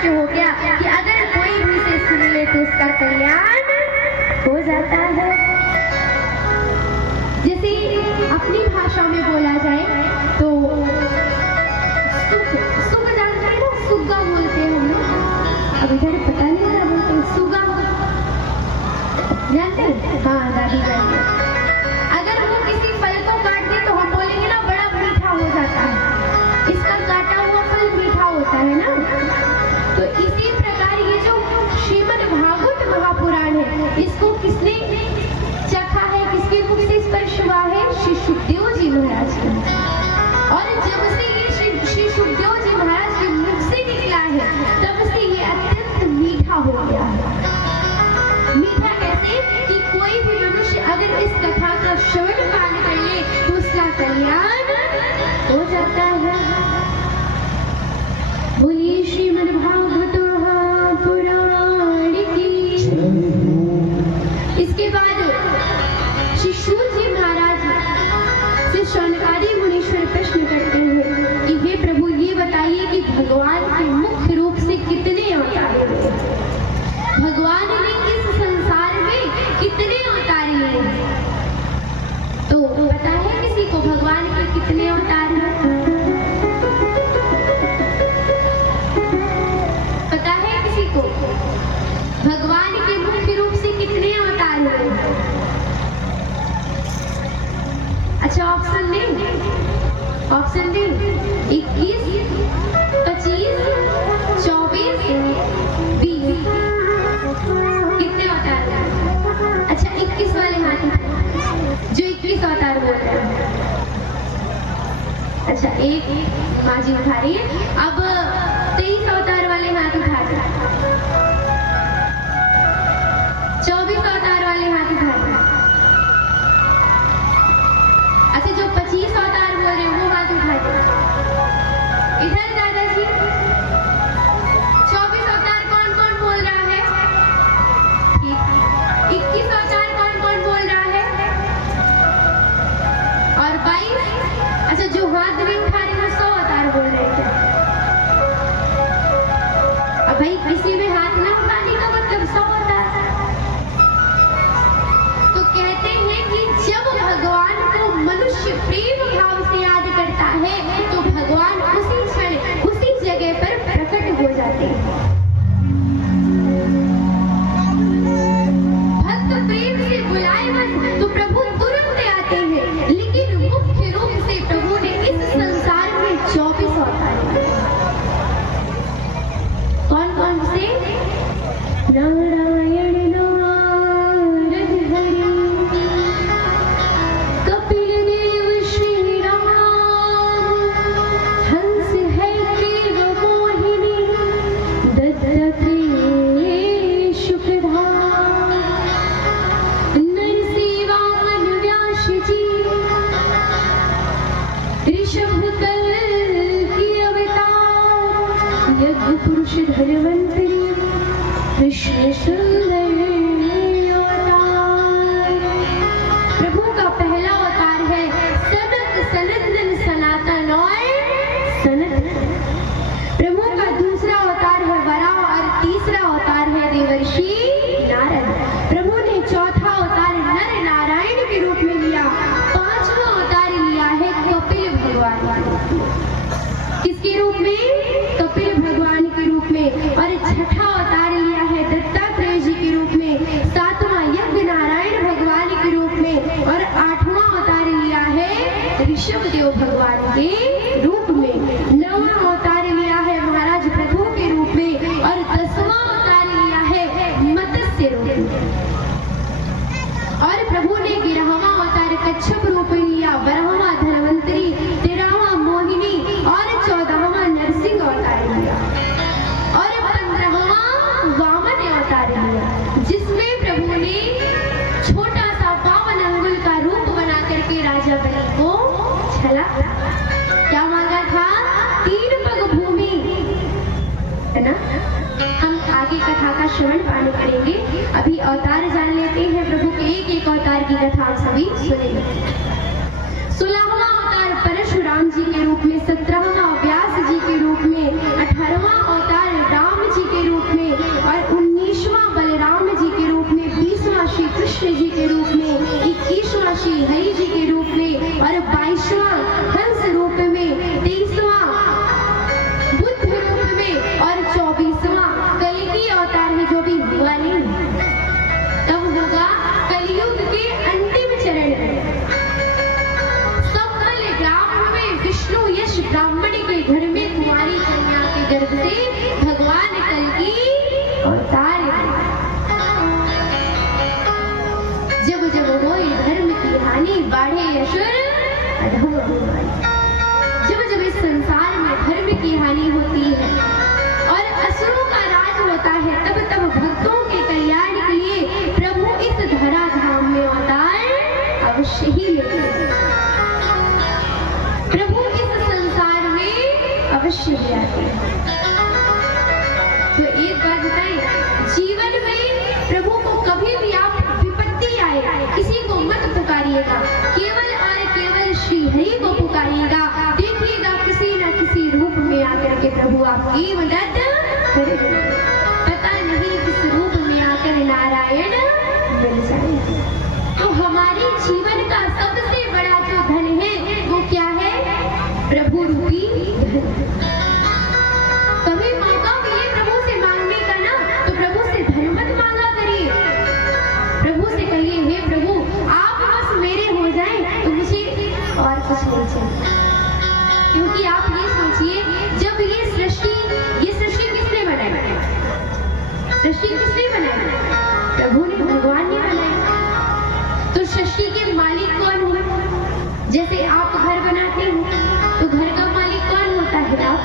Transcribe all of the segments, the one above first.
स्पष्ट हो गया कि अगर कोई भी इसे सुन ले तो उसका कल्याण हो जाता है। जैसे अपनी भाषा में बोला जाए तो सुग जानते हैं ना, सुग्गा बोलते हैं हम लोग। अब इधर पता नहीं क्या बोलते हैं, सुगा जानते हैं? हाँ, दादी जानते हैं। अगर वो किसी फल को काट दे तो हम बोलेंगे ना बड़ा मीठा हो जाता है, इसका काटा हुआ फल मीठा होता है ना। तो इसी प्रकार ये जो श्रीमद् भागवत महापुराण है, इसको किसने चखा है, किसके मुख से स्पर्श हुआ है? श्री सुखदेव जी महाराज के। और जब से ये श्री सुखदेव जी महाराज के मुख से निकला है, तब से ये अत्यंत मीठा हो गया है। मीठा कैसे कि कोई भी मनुष्य अगर इस कथा का श्रवण पान कर ले तो उसका कल्याण हो जाता है। बोलिए श्रीमद् भागवत महापुराण की। इसके बाद श्री सूत जी महाराज से शौनकादि मुनीश्वर प्रश्न करते हैं कि हे प्रभु, ये बताइए कि भगवान के मुख्य रूप से कितने अवतार हुए? भगवान ने इस संसार में कितने अवतार लिए? तो पता है किसी को भगवान के कितने अवतार हैं? पता है किसी को भगवान के मुख्य रूप से कितने अवतार हुए? अच्छा, ऑप्शन दें? ऑप्शन दें? 21, 25, 24, 20। कितने अवतार हैं? अच्छा, 21 वाले हाथ जो 21 अवतार बोल रहे हैं। अच्छा, एक माँ जी उठा रही है। अब 23 अवतार वाले हाथ उठा रहे हैं। 24 अवतार वाले हाथ उठा रहे हैं। अच्छा, जो 25 अवतार बोल रहे हैं वो हाथ उठा रहे हैं। इधर दादाजी, 24 अवतार कौन कौन बोल रहा है? 21 अवतार कौन कौन बोल रहा है? और 22? अच्छा, जो हाथ नहीं उठा रहे वो 100 अवतार बोल रहे हैं क्या? अब भाई किसी में हाथ ना उठाने का मतलब 100 अवतार। तो कहते हैं कि जब भगवान को मनुष्य प्रेम भाव से याद करता है तो भगवान उसी क्षण उसी जगह पर प्रकट हो जाते हैं। भक्त प्रेम से बुलाए बस तो प्रभु तुरंत आते हैं, लेकिन मुख्य रूप से प्रभु ने इस संसार में 24 अवतार लिए। कौन कौन से? नारायण नारद हरि, कपिल देव श्री राम, हंस है देव मोहिनी, दत्त के शुक्रधाम, नरसिंह वामन व्यास जी, ऋषभ कल की अवतार, यज्ञ पुरुष धन्वंतरी, कृष्ण सुंदर अवतार। प्रभु का पहला अवतार है सनत सनंदन सनातन और सनत। प्रभु का दूसरा अवतार है वराह और तीसरा अवतार है देवर्षि नारद। प्रभु ने चौथा अवतार नर नारायण के रूप में लिया। पांचवा अवतार लिया है कपिल भगवान के। किसके रूप में? कपिल भगवान के रूप में। और छठा अवतार लिया है दत्तात्रेय जी के रूप में। सातवां यज्ञ नारायण भगवान के रूप में। और आठवां अवतार लिया है ऋषभ देव भगवान के रूप में। नौवां अवतार लिया है महाराज प्रभु के रूप में। और 10वां अवतार लिया है मत्स्य रूप में। और प्रभु ने 11वां अवतार कच्छप रूप में लिया। 12वां धन्वंतरी, 13वां मोहिनी और 14वां नरसिंह अवतार लिया। और 15वां वामन अवतार लिया, जिसमें प्रभु ने छोटा सा 52 अंगुल का रूप बना करके राजा बलि को छला। क्या मांगा था? 3 पग भूमि, है ना। हम आगे कथा का श्रवण पान करेंगे। अभी अवतार जान लेते हैं प्रभु के। एक एक अवतार की कथा आप सभी सुनेंगे। 16वां अवतार परशुराम जी के रूप में, 17वां व्यास जी के रूप में, 18वां अवतार राम जी बाढ़े असुर अधम हमारे। जब जब इस संसार में धर्म की हानि होती है और असुरों का राज होता है, तब तब भक्तों के कल्याण के लिए प्रभु इस धरा धाम में अवतार अवश्य ही लेते हैं। प्रभु इस संसार में अवश्य ही आते हैं। तो एक बात बताएं, जीवन में प्रभु को कभी भी आप विपत्ति आए किसी को मत पुकारिएगा, केवल और केवल श्री हरि को पुकारिएगा। देखिएगा किसी न किसी रूप में आकर के प्रभु आपकी मदद करेंगे। पता नहीं किस रूप में आकर नारायण मिल जाए। तो हमारे जीवन का सबसे बड़ा जो धन है वो क्या है? प्रभु रूपी धन। कभी मौका मिले प्रभु से मांगने का ना, तो प्रभु से धन मत मांगा करिए। प्रभु से कहिए, हे प्रभु आप बस मेरे हो जाएं तो मुझे और कुछ नहीं चाहिए। क्योंकि आप ये सोचिए, जब ये सृष्टि किसने बनाई? सृष्टि किसने बनाई? प्रभु ने, भगवान ने बनाई। तो सृष्टि के मालिक कौन हुए? जैसे आप घर बनाते हो तो घर का मालिक कौन होता है? आप।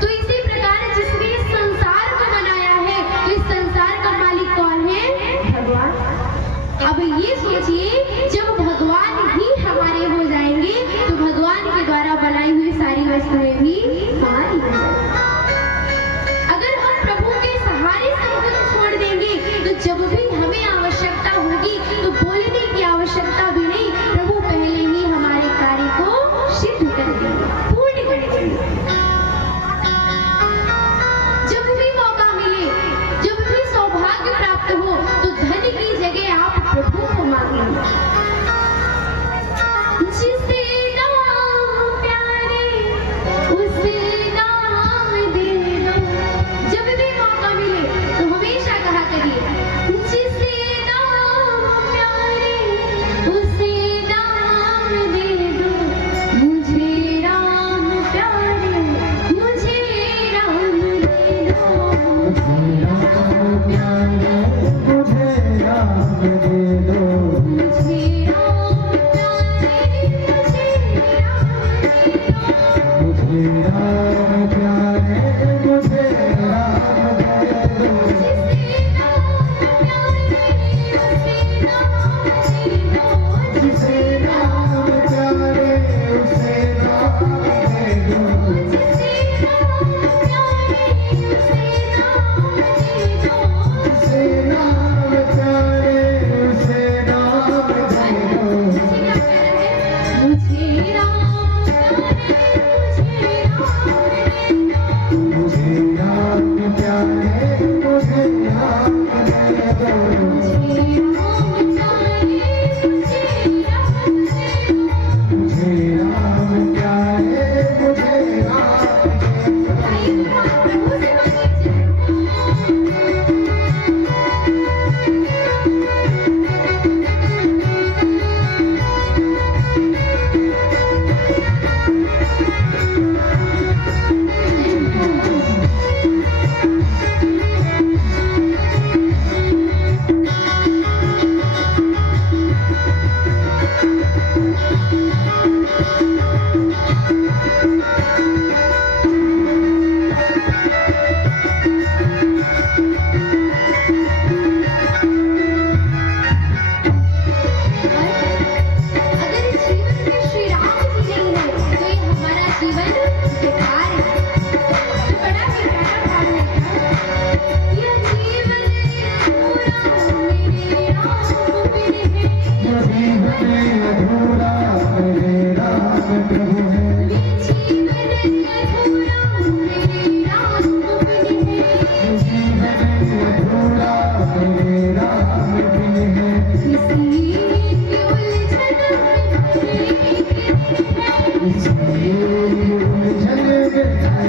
तो इसी प्रकार जिसने इस संसार को बनाया है, तो इस संसार का मालिक कौन है? भगवान। अब ये सोचिए, जब भगवान ही हमारे हो जाएंगे तो भगवान के द्वारा बनाई हुई सारी वस्तुएं भी हमारी हो जाएंगी। अगर हम प्रभु के सहारे सब कुछ छोड़ देंगे तो जब भी हमें आवश्यकता होगी तो बोलने की आवश्यकता भी नहीं, प्रभु पहले ही हमारे कार्य को सिद्ध कर देंगे, पूर्ण कर देंगे। जब भी मौका मिले, जब भी सौभाग्य प्राप्त हो, तो धन की जगह आप प्रभु को मांगिए। जिसे नाम प्यारे उसे नाम दे दो। जब भी मौका मिले तो हमेशा कहा करिए, जिसे नाम प्यारे उसे नाम दे दो। मुझे राम प्यारे, मुझे राम दे दो। मुझे राम प्यारे, मुझे राम दे दो। मुझे राम प्यारे, मुझे राम दे दो। मुझे राम प्यारे, मुझे राम दे दो। जिसे नाम प्यारे उसे नाम दे दो। जिसे राम प्यारे, उसे राम दे दो। जिसे नाम प्यारे उसे नाम दे दो। जिसे नाम प्यारे, उसे नाम दे दो। मुझे राम प्यारे, मुझे राम दे दो। मुझे राम प्यारे, मुझे राम दे दो। मुझे राम प्यारे, मुझे राम दे दो। आइए प्रभु से मांगिए। अगर इस जीवन में श्री राम जी नहीं है तो ये हमारा जीवन बेकार है। तो बड़ा प्यारा भाव है, यह जीवन अधूरा मेरे राम बिन है। ये जीवन अधूरा मेरे राम प्रभु है। ये जीवन अधूरा मेरे राम बिन है। ये जीवन अधूरा मेरे राम बिन है। किसी की उलझन में इसलिए उलझन में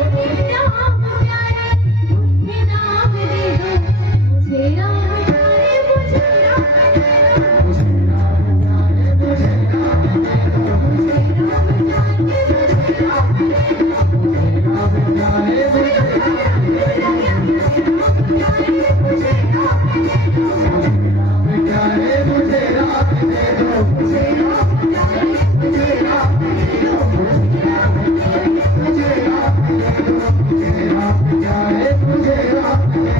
राम प्यारे मुझे नाम दे दो, मुझे राम प्यारे मुझे राम दे दो, मुझे राम प्यारे मुझे राम दे दो, मुझे राम प्यारे मुझे राम दे दो, मुझे राम प्यारे मुझे राम दे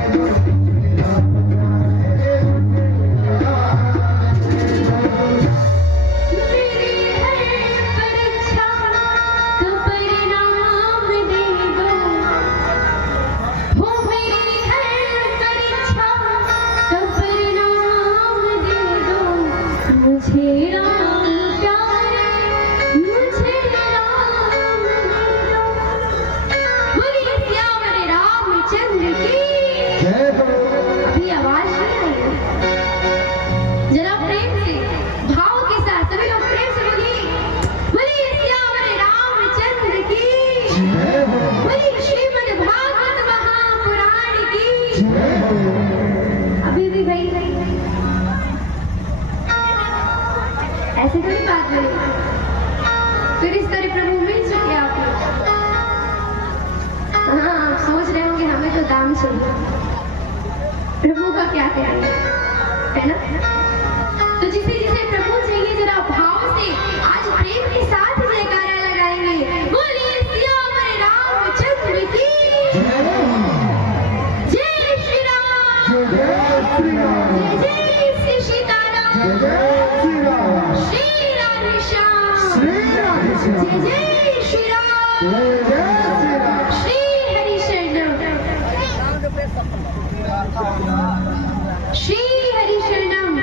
बोलिए श्याम रामचंद्र की। अभी आवाज नहीं आई है। जरा प्रेम से, भाव के साथ सभी लोग प्रेम से बोलिए, बोलिए श्याम रामचंद्र की, बोलिए श्रीमद् भागवत महापुराण की। अभी भी भाई ऐसे थोड़ी बात बोले, फिर इस तरह प्रभु मिल चुके आप लोग। हाँ, आप सोच रहे होंगे हमें तो दाम चाहिए, प्रभु का क्या करेंगे, है ना? तो जिसे जिसे प्रभु चाहिए जरा भाव से आज प्रेम के साथ जयकारा लगाएंगे। बोलिए श्याम रामचंद्र की जय श्री राम, जय जय श्री सीताराम, श्री राधे श्याम, जय जय श्री राम, श्री हरि शरणम, श्री हरि शरणम, श्री हरि शरणम।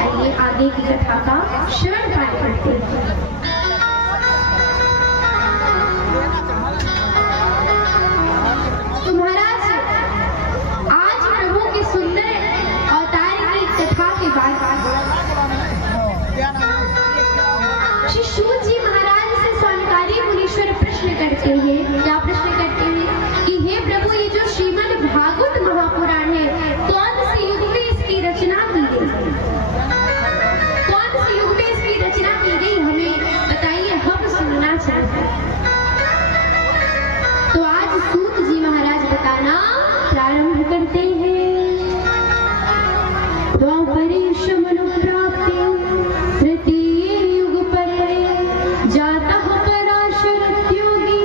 आइए आगे की कथा का श्रवण कार्य करते हैं। तो महाराज आज प्रभु के सुंदर अवतार की कथा के बाद श्री सूत जी महाराज से स्वर्णकारी मुनीश्वर प्रश्न करते हैं। क्या प्रश्न करते हैं कि हे प्रभु, ये जो श्रीमद् भागवत महापुराण है, कौन से युग में इसकी रचना की गई? कौन से युग में इसकी रचना की गई, हमें बताइए, हम सुनना चाहते हैं। तो आज सूत जी महाराज बताना प्रारंभ करते हैं। द्वापरे शमनु प्राप्ते तृतीये युग परे जातः पराशरत्योगी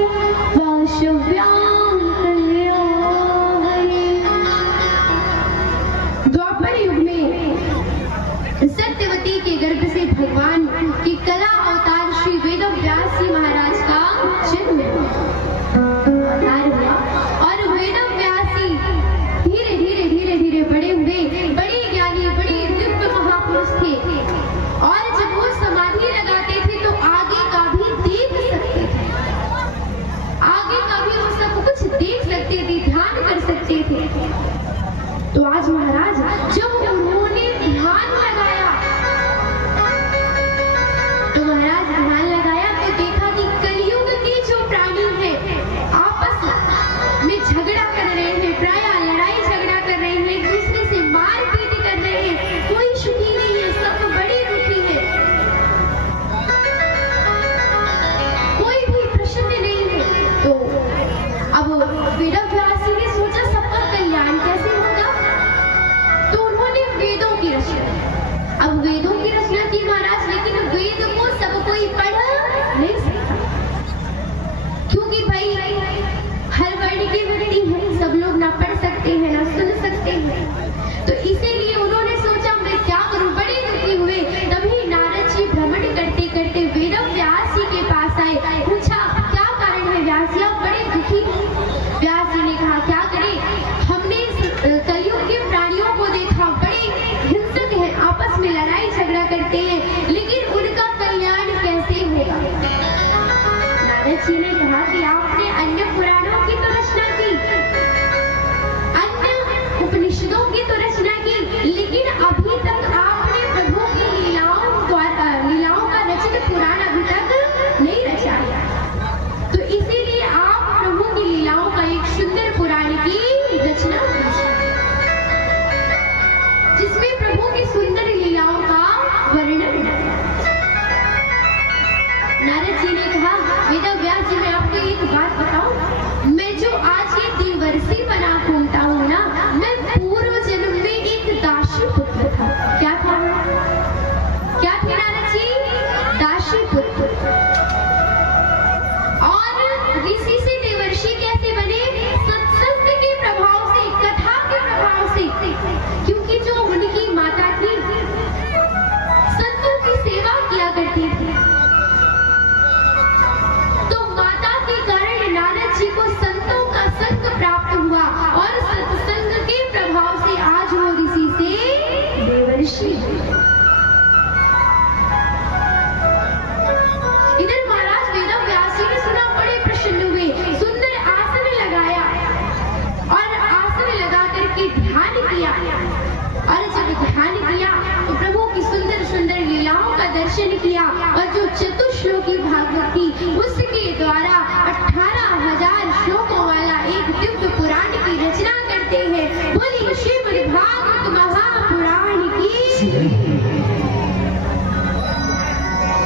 किया और जो चतुश्लोकी भागवत थी उसके द्वारा 18,000 श्लोकों वाला एक दिव्य पुराण की रचना करते हैं। बोलिए श्रीमद् भागवत महापुराण की।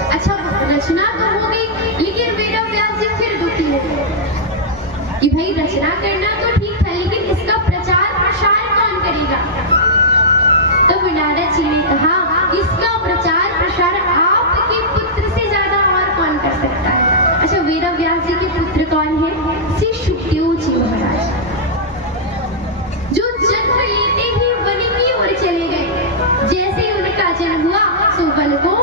अच्छा, रचना तो हो गई, लेकिन वेद व्यास जी फिर दुखी हो कि भाई रचना करना तो ठीक था, लेकिन इसका प्रचार प्रसार कौन करेगा? तो नारद जी ने कहा, इसका प्रचार प्रसार आपके पुत्र से ज्यादा और कौन कर सकता है? अच्छा, वेद व्यास जी के पुत्र कौन है? श्री सुखदेव जी महाराज, जो जन्म लेते ही वन की ओर चले गए। जैसे उनका जन्म हुआ तो वन को